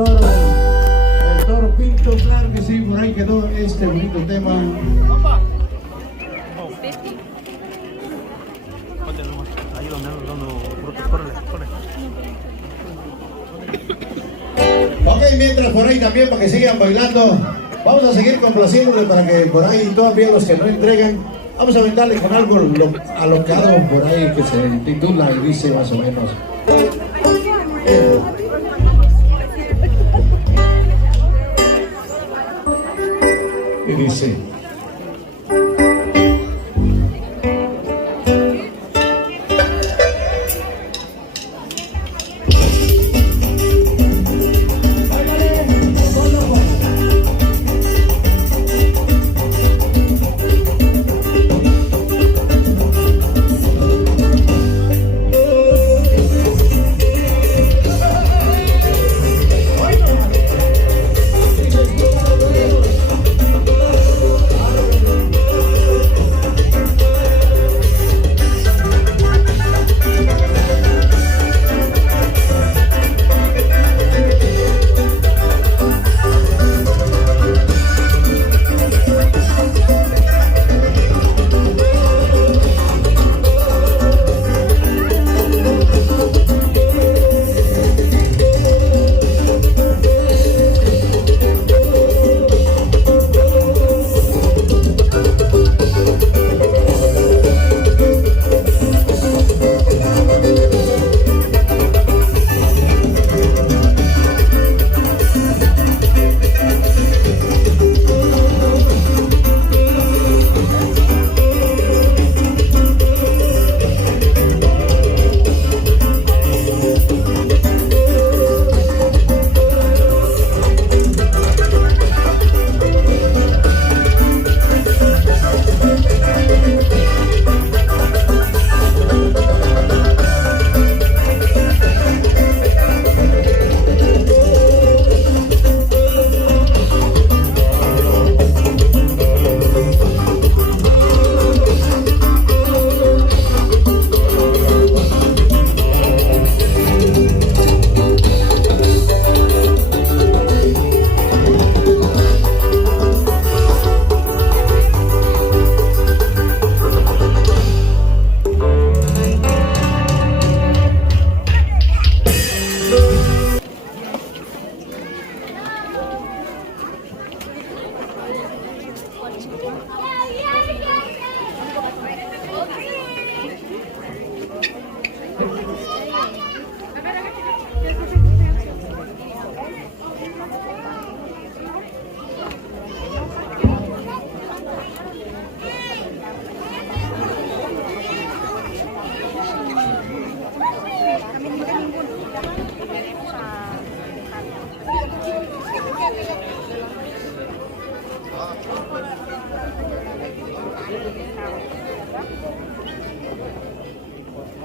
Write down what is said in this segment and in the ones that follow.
el toro Pinto, claro que sí, por ahí quedó este bonito tema. Ok, mientras por ahí también para que sigan bailando, vamos a seguir complaciéndole para que por ahí todavía los que no entregan, vamos a aventarle con algo alocado por ahí que se titula y dice más o menos. Y dice.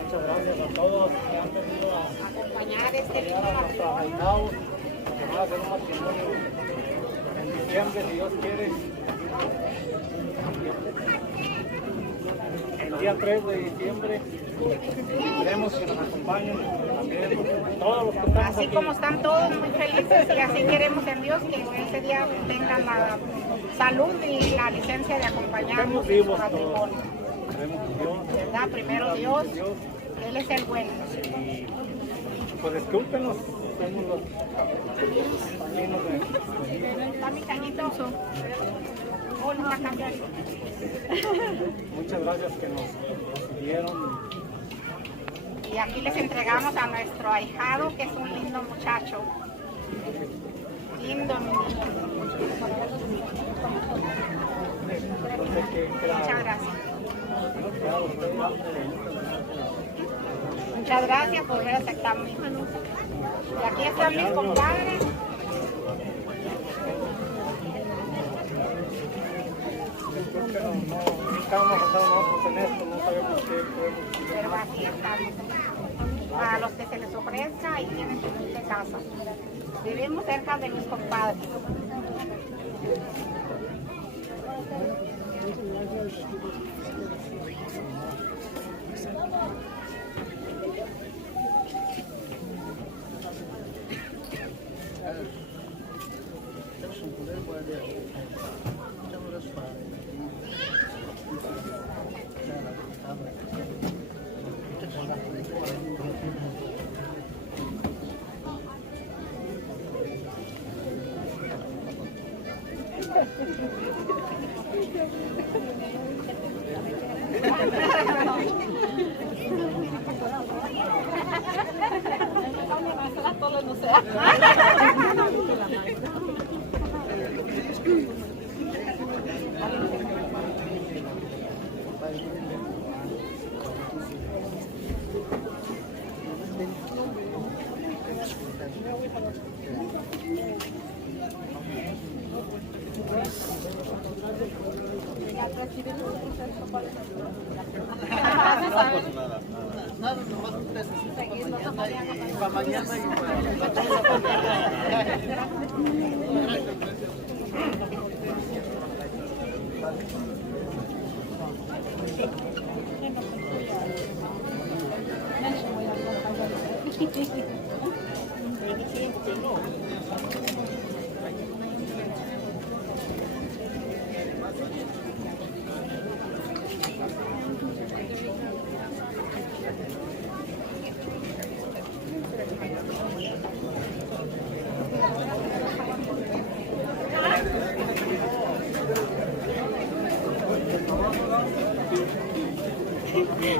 Muchas gracias a todos que han venido a acompañar a nuestro reinado, que va a hacer un matrimonio en diciembre, si Dios quiere. El día 3 de diciembre, queremos que nos acompañen también todos los que estamos así aquí. como están todos muy felices y así queremos en Dios que ese día tengan la salud y la licencia de acompañarnos en su matrimonio. ¿Verdad? Primero Dios, Él es el bueno. Pues discúlpenos, somos los caminos de... ¿Está mi cañito? ¿O no va a cambiar? Muchas gracias que nos recibieron. Y aquí les entregamos a nuestro ahijado, que es un lindo muchacho. Lindo, mi niño. Muchas gracias. Muchas gracias por haber aceptado mi hijo. Y aquí están mis compadres. No estábamos basados en esto, no sabemos qué podemos. Pero aquí estamos. A los que se les ofrezca y tienen su humilde casa. Vivimos cerca de mis compadres.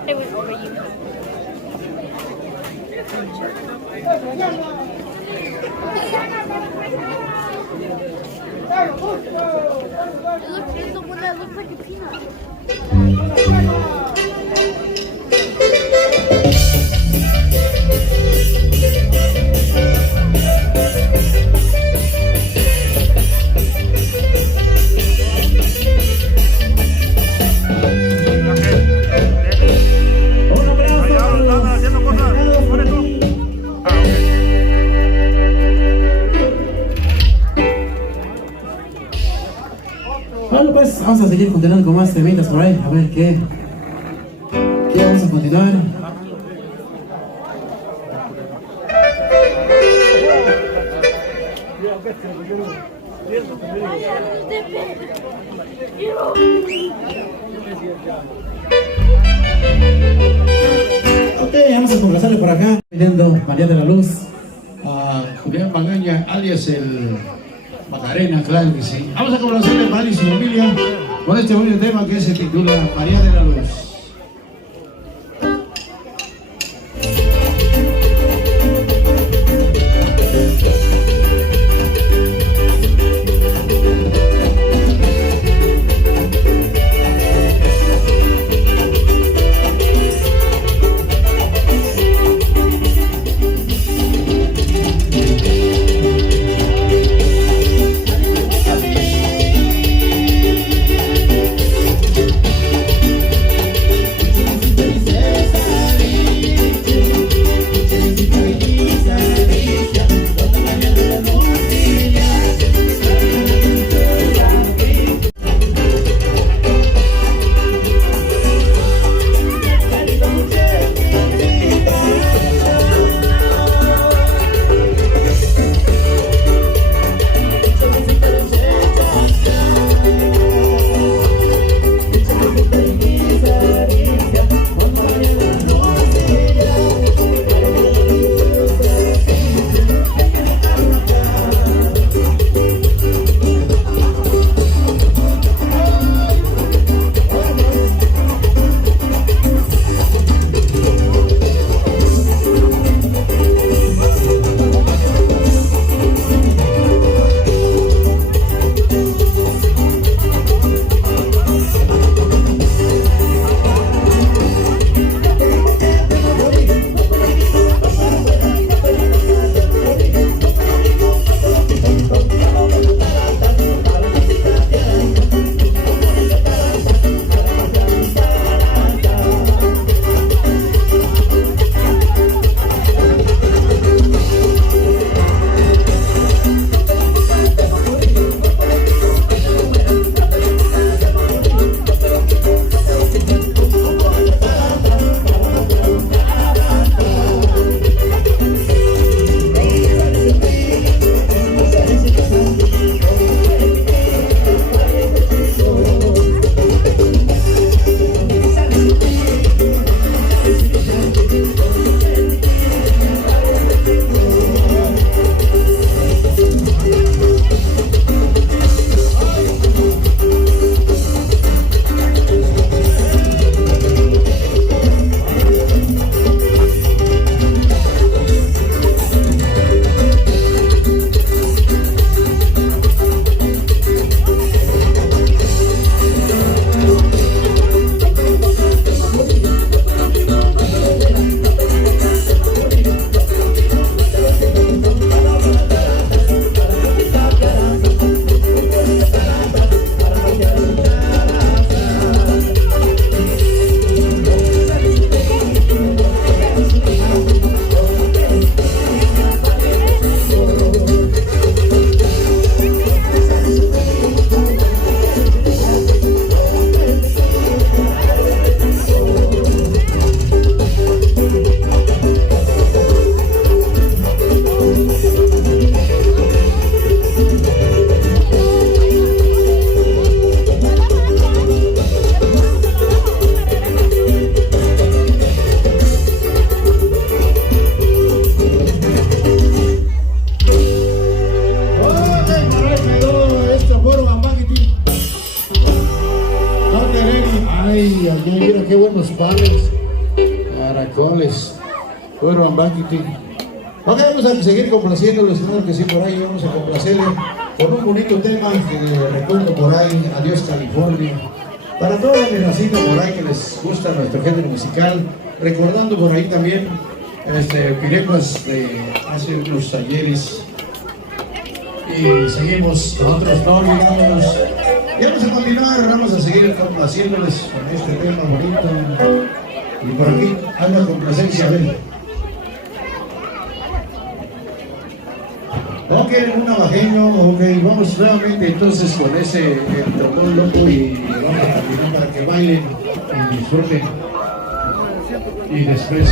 It was for you. It's the one that looks like a peanut. Un abrazo a los mexicanos por aquí. Bueno, pues vamos a seguir continuando con más temitas por ahí, a ver qué vamos a continuar. Ok, vamos a complacerle por acá, pidiendo María de la Luz. A Julián Magaña, alias el Macarena, claro que sí. Vamos a complacerle para él y su familia con este bonito tema que se titula María de la Luz. mira qué buenos panes, caracoles, puro ambaquiti. Ok, vamos a seguir complaciéndoles, claro que sí, por ahí vamos a complacerle con un bonito tema que recuerdo por ahí, Adiós California. Para toda la racita por ahí que les gusta nuestro género musical, recordando por ahí también pirecuas de hace unos ayeres. Y seguimos nosotros no olvidándonos. Y vamos a continuar, vamos a seguir complaciéndoles con este tema bonito. Y por aquí anda con presencia, ven. Ok, un navajeño, ok, vamos nuevamente entonces con ese trombón loco y vamos a continuar para que bailen y disfruten. Y después,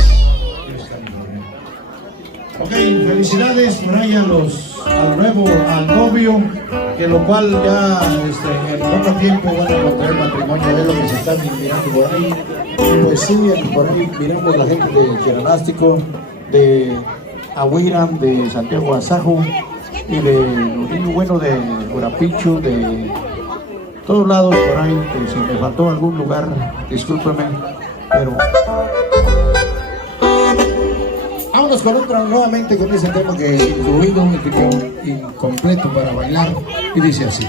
ok, felicidades por ahí al novio, que lo cual ya en poco tiempo van a contraer matrimonio, de lo que se está mirando por ahí. Y pues sí, por ahí miramos la gente de Cheranástico, de Ahuiram, de Santiago Azajo y de bueno de Urapichu, de todos lados por ahí, que si me faltó algún lugar, discúlpeme, pero vámonos con otra nuevamente con ese tema que incluido y que quedó incompleto para bailar y dice así.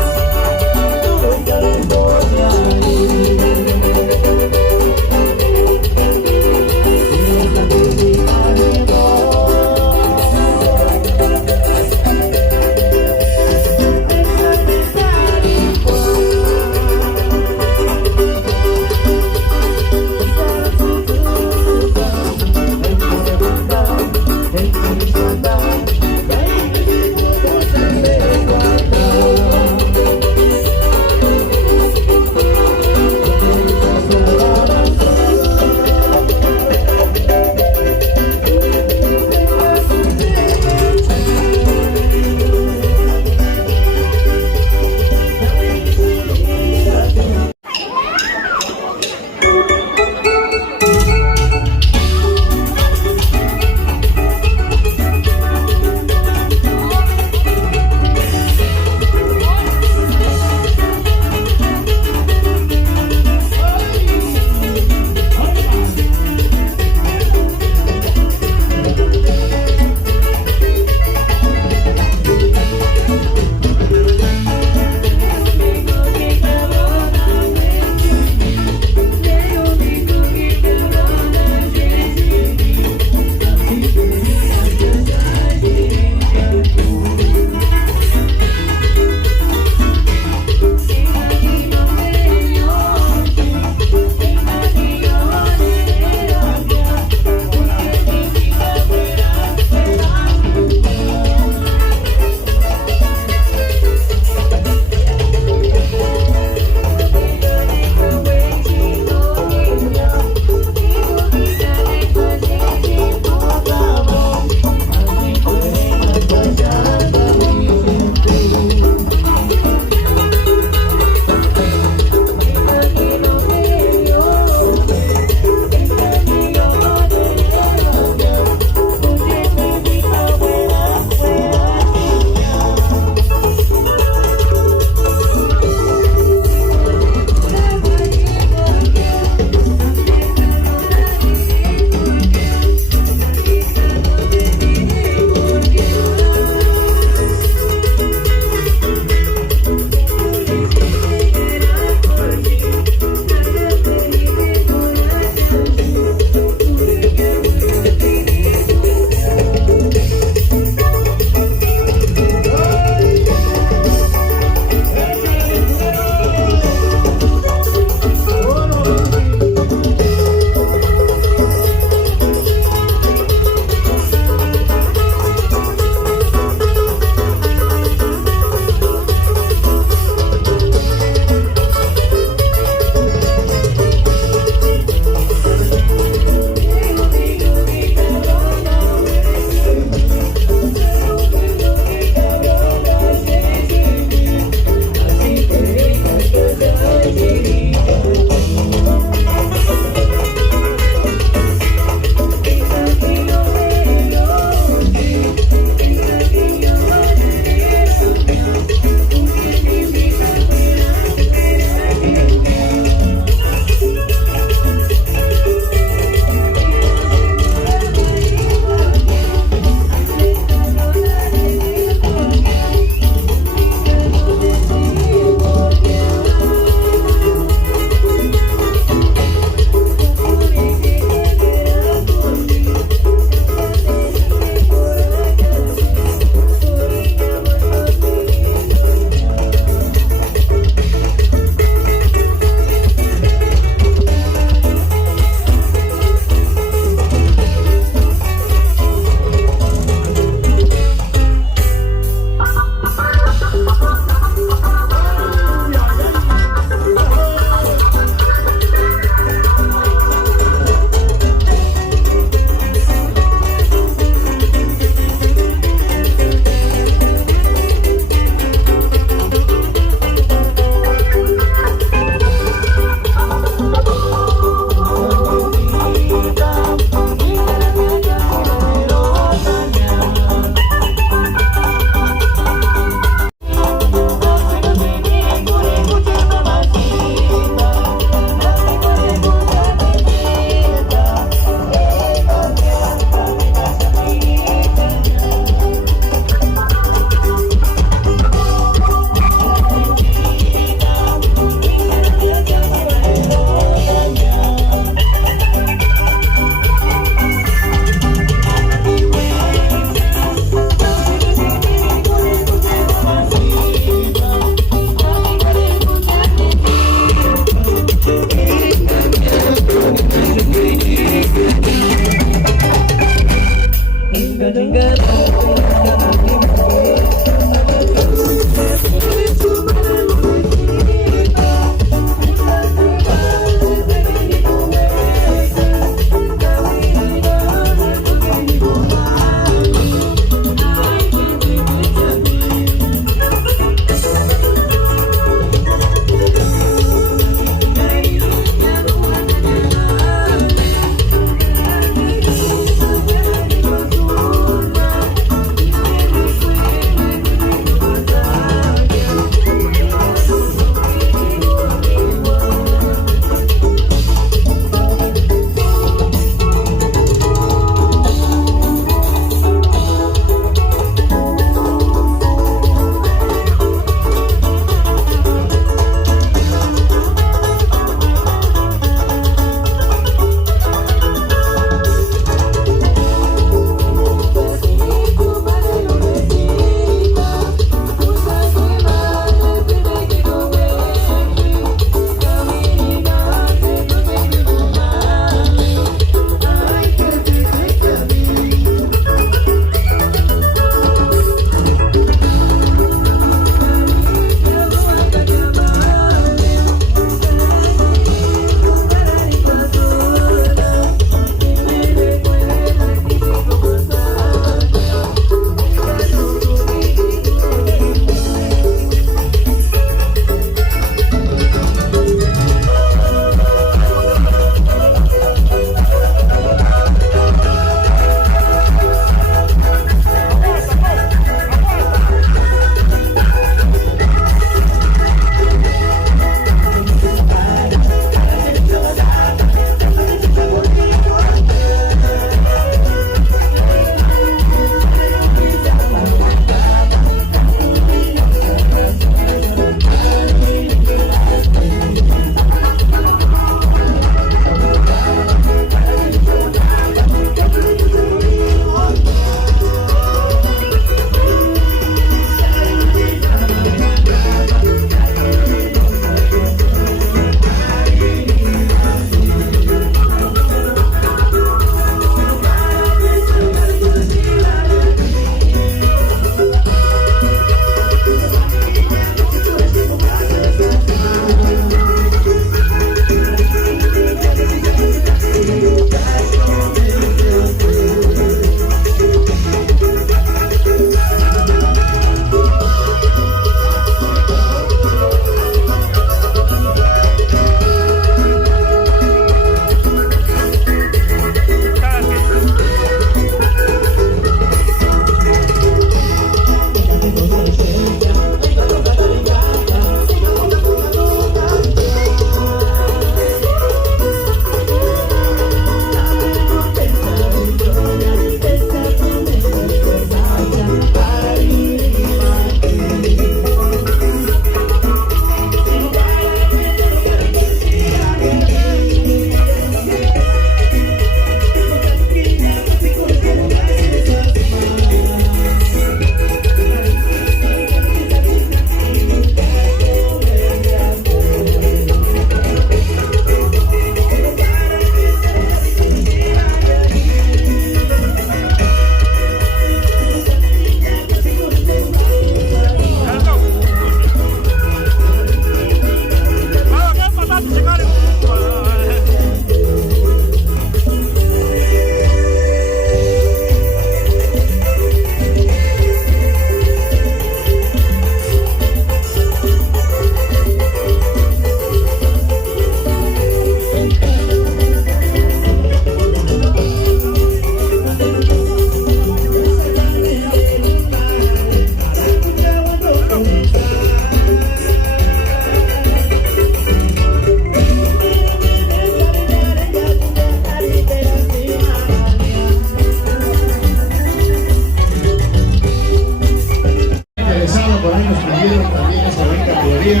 Bien,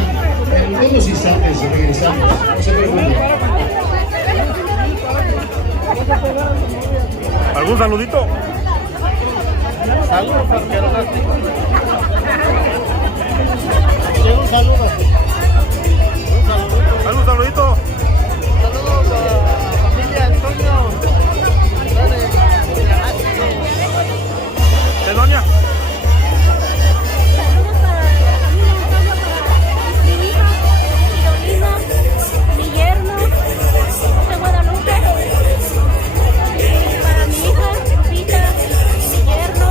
en unos instantes regresamos. No se preocupen. ¿Algún saludito? Saludos, arquero. Un saludo. ¿Algún saludito? Saludos a la familia Antonio. ¿De doña? Saludos para la familia Antonio, para mi hija, Carolina, mi yerno, de Guadalupe, para mi hija, Rita, mi yerno.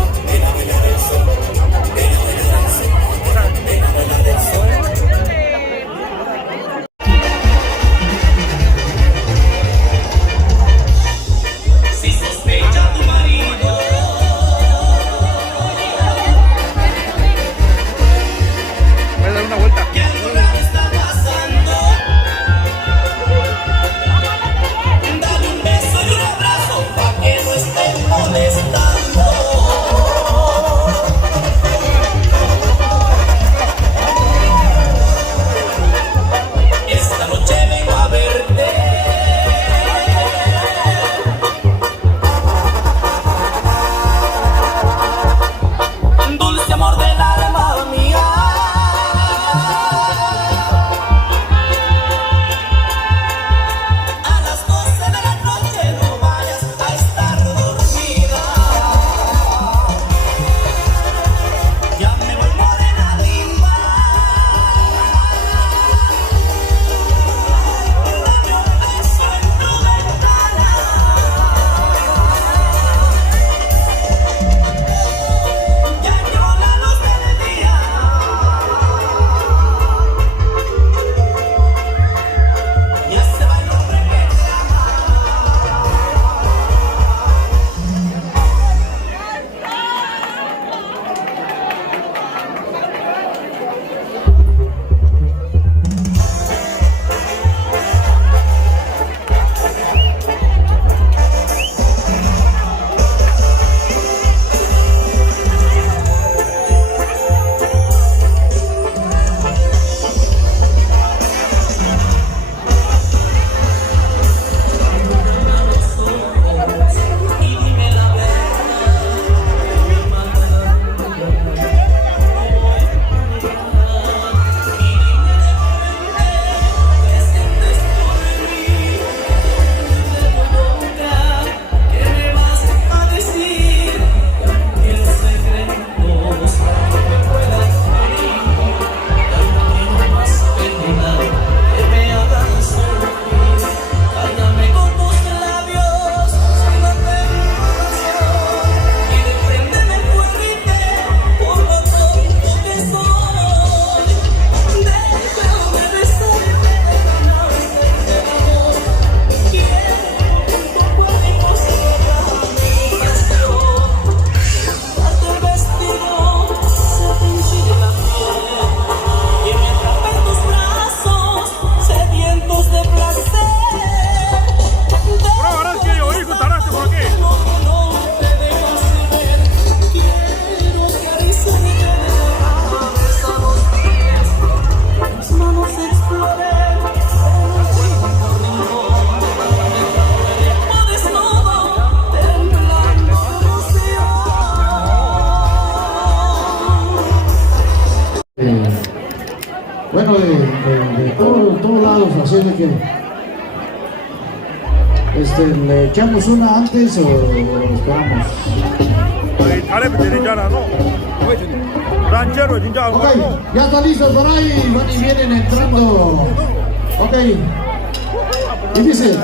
Voy a dar una vuelta. Esta noche vengo a verte. Dulce amor del alma mía. A las 12 de la noche no vayas a estar dormida. Ya me voy morena linda. Dame un beso en tu ventana. Ya llegó la luz del día. Ya se va el hombre que te ama. Y dime la ¿qué me vas a decir? Que los secretos no me puedan morir. Dame más pena que me hagan sufrir. Cállame con tus labios, sónate mi corazón y despréndeme fuerte por lo tonto que soy. Déjame besarte, ganarte el amor. Quiero que tu cuerpo sea mi pasión. Darte el vestido, se te hinchille la piel y me atrape en tus brazos, sedientos de placer. Ahora es que yo oí juntarás por aquí. No te dejas ver. Quiero acariciarte de a los pies. Mis manos exploren en un chiquito rincón. Cuerpo desnudo, temblando de emoción. Bueno, de todos lados, así de que ¿le echamos una antes o esperamos? Ranchero, 진짜. Ok, ya están listos por ahí, van y vienen entrando. Ok, y dice.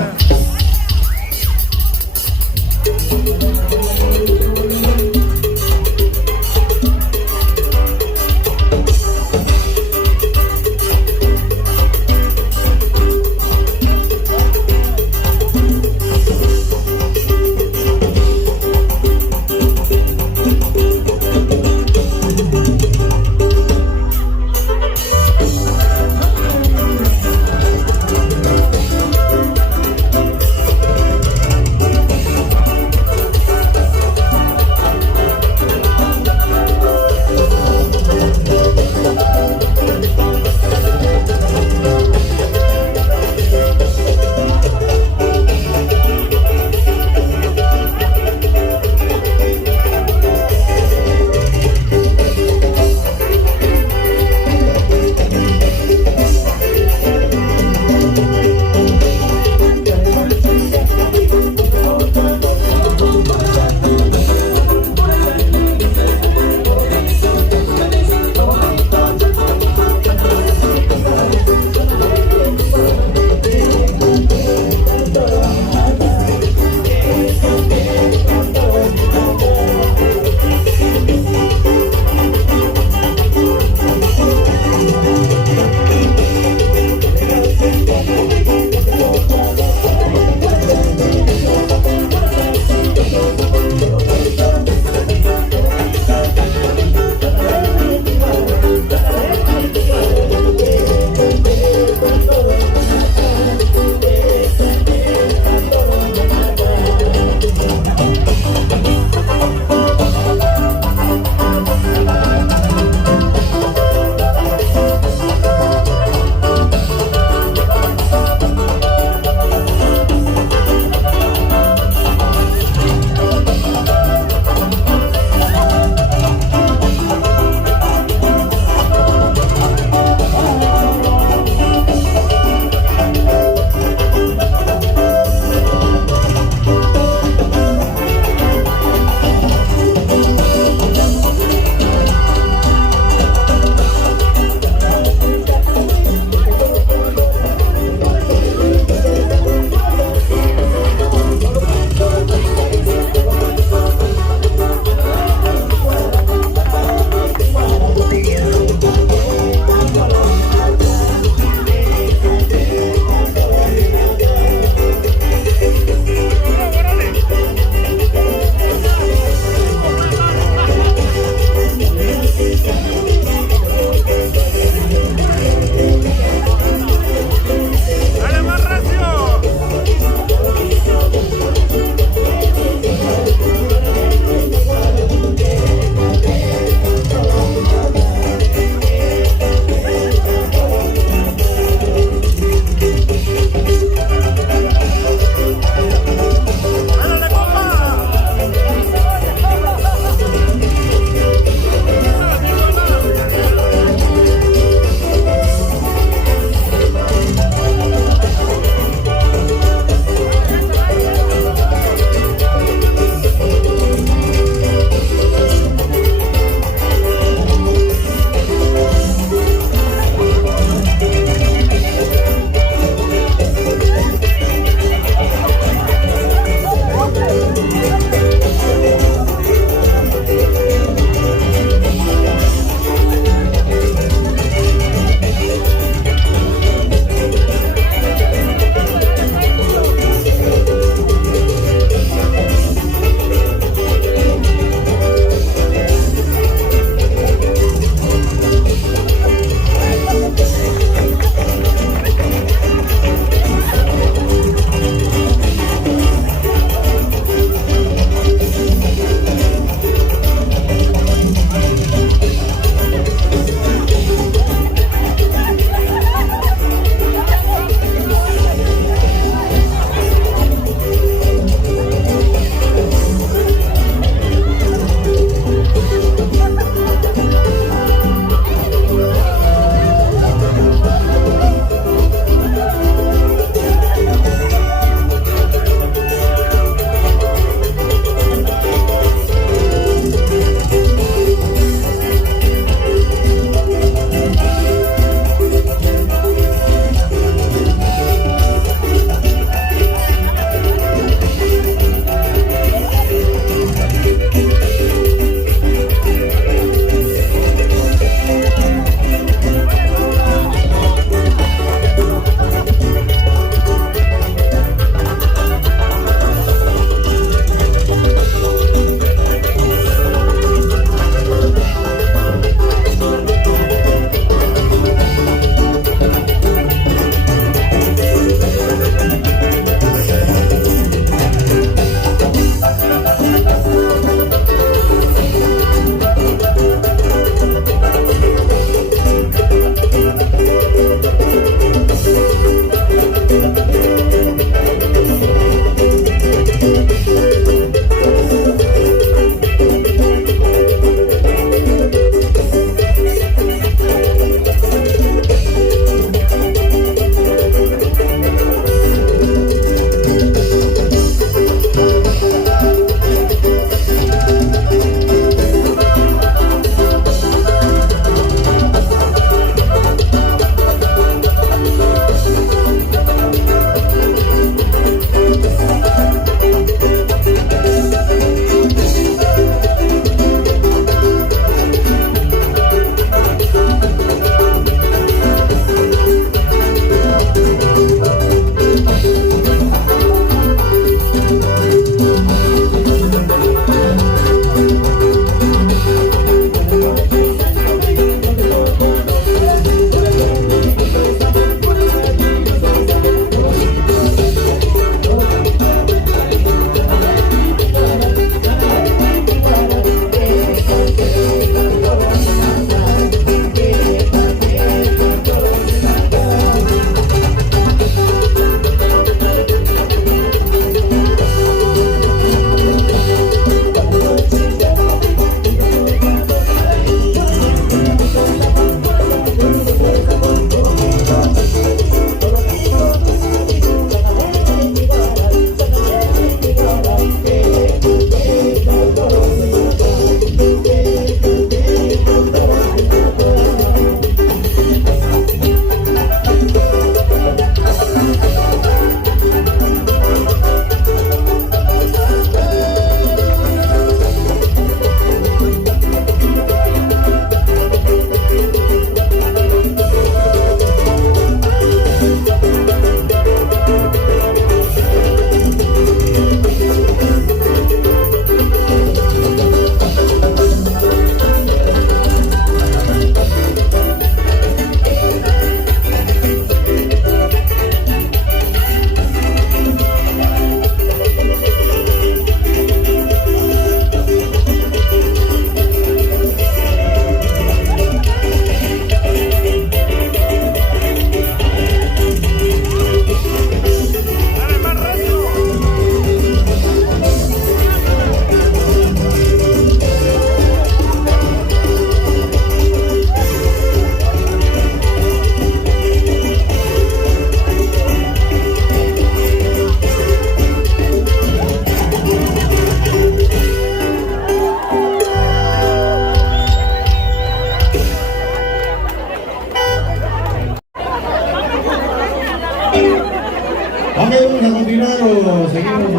seguimos.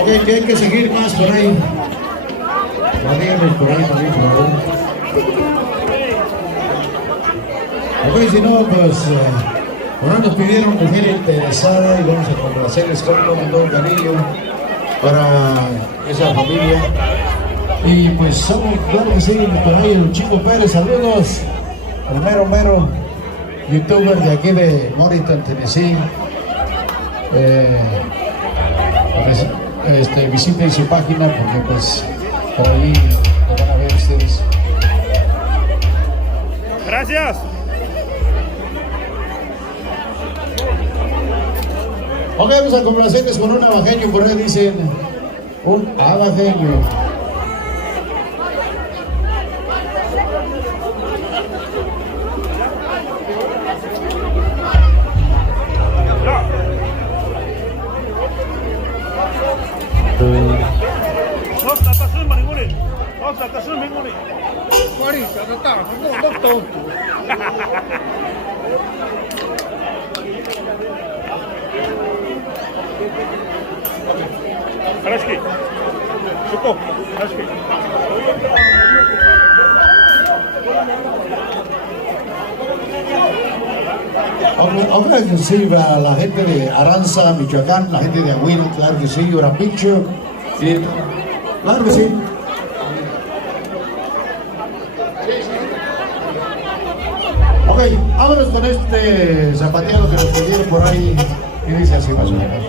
Ok, que hay que seguir más por ahí. Díganos por ahí también, por favor. Ok, si no, pues ahora nos pidieron mujer interesada y vamos a complacerles con todo el cariño para esa familia. Y pues somos, claro que sí, por ahí el Chico Pérez, saludos. El mero youtuber de aquí de Morristown, Tennessee. Visiten su página porque pues por ahí lo van a ver ustedes. Gracias. Ok, vamos a complacerles con un abajeño, por ahí dicen un abajeño. Хорошки. Шуков. Хорошки. Ahora que sí, a la gente de Aranza, Michoacán, la gente de Agüino, claro que sí, Urapicho, y claro que sí. Ok, vámonos con este zapateado que nos pidieron por ahí, y dice así más o menos.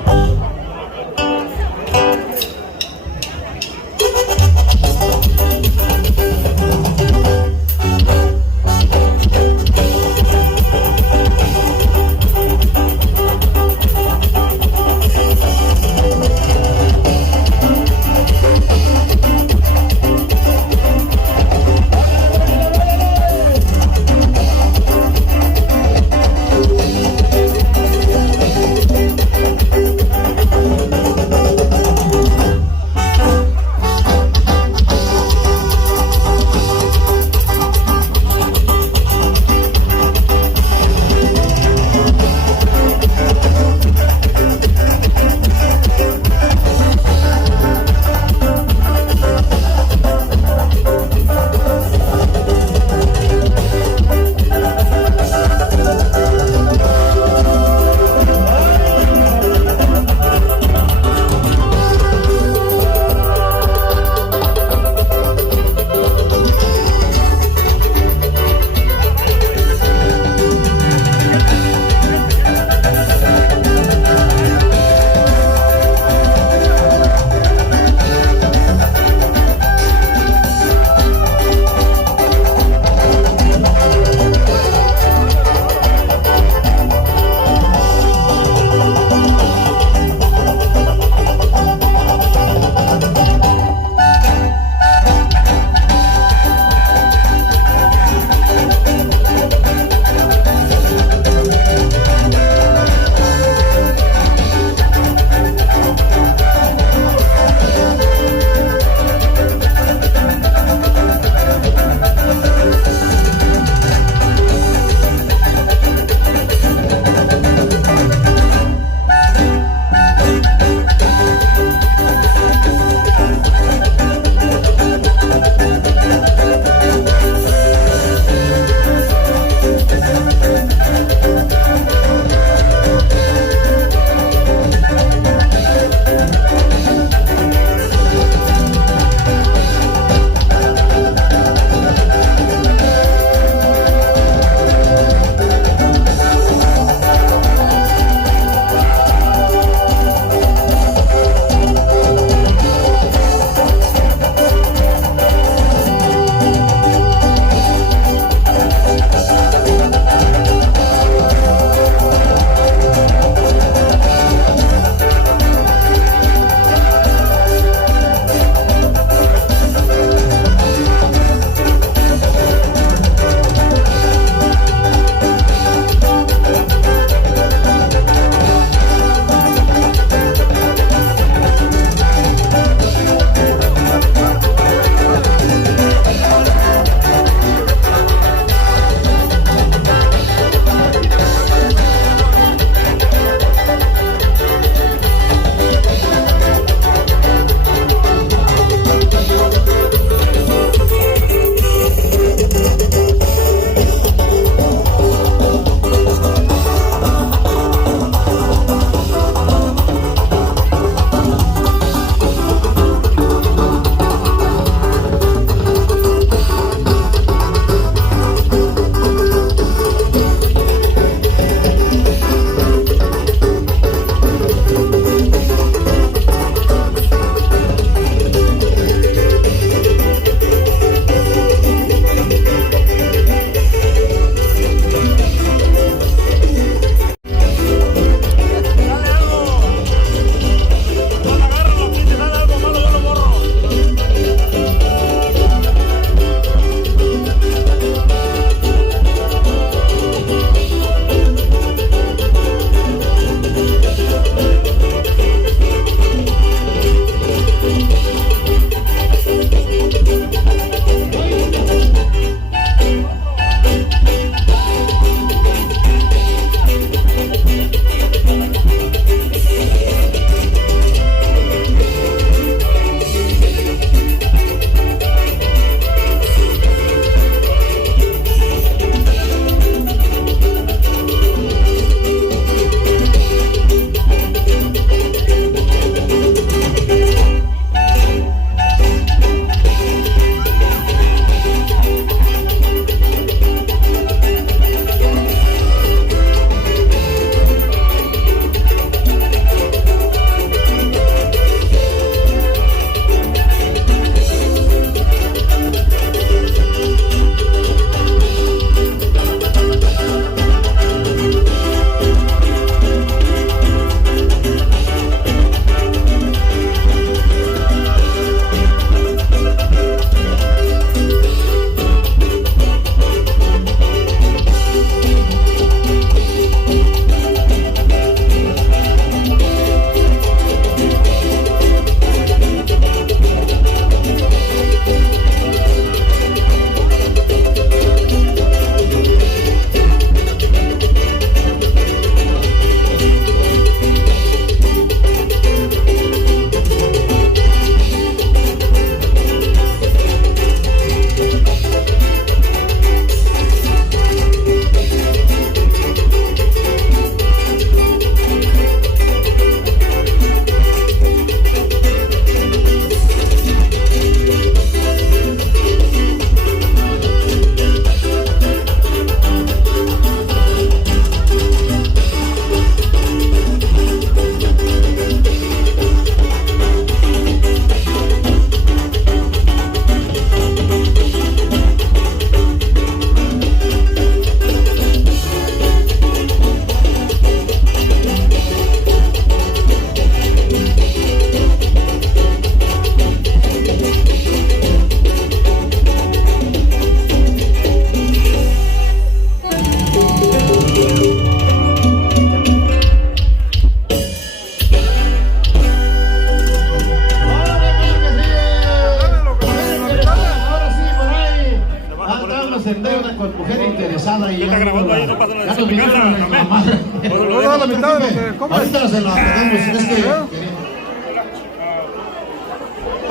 estamos en deuda con mujer interesada y Ya está grabando ahí, no pasa nada. ya nos vinieron a reclamar. Lo dejo a la mitad de lo que compras. Ahorita se la pagamos.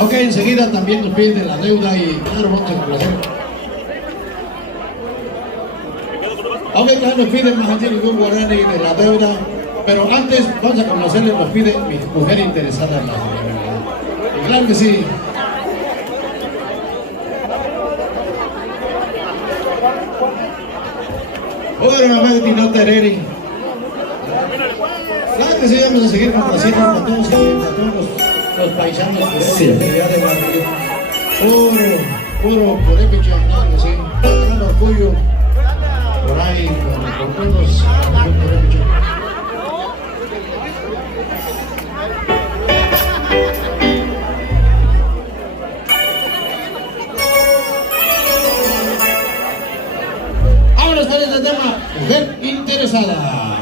Ok, enseguida también nos piden la deuda y claro, vamos a complacer. Ok, claro, nos piden más antiguo que un guarani de la deuda, pero antes vamos a conocerle, nos pide mi mujer interesada en la deuda. Y claro que sí. Hola, mamá de Tino Tereri. Claro que sí, vamos a seguir complaciendo a todos los paisanos por esa actividad de barrio. Puro purépecha, claro que sí. Gran orgullo por ahí, por todos. Purépecha. Vámonos con este tema, mujer interesada.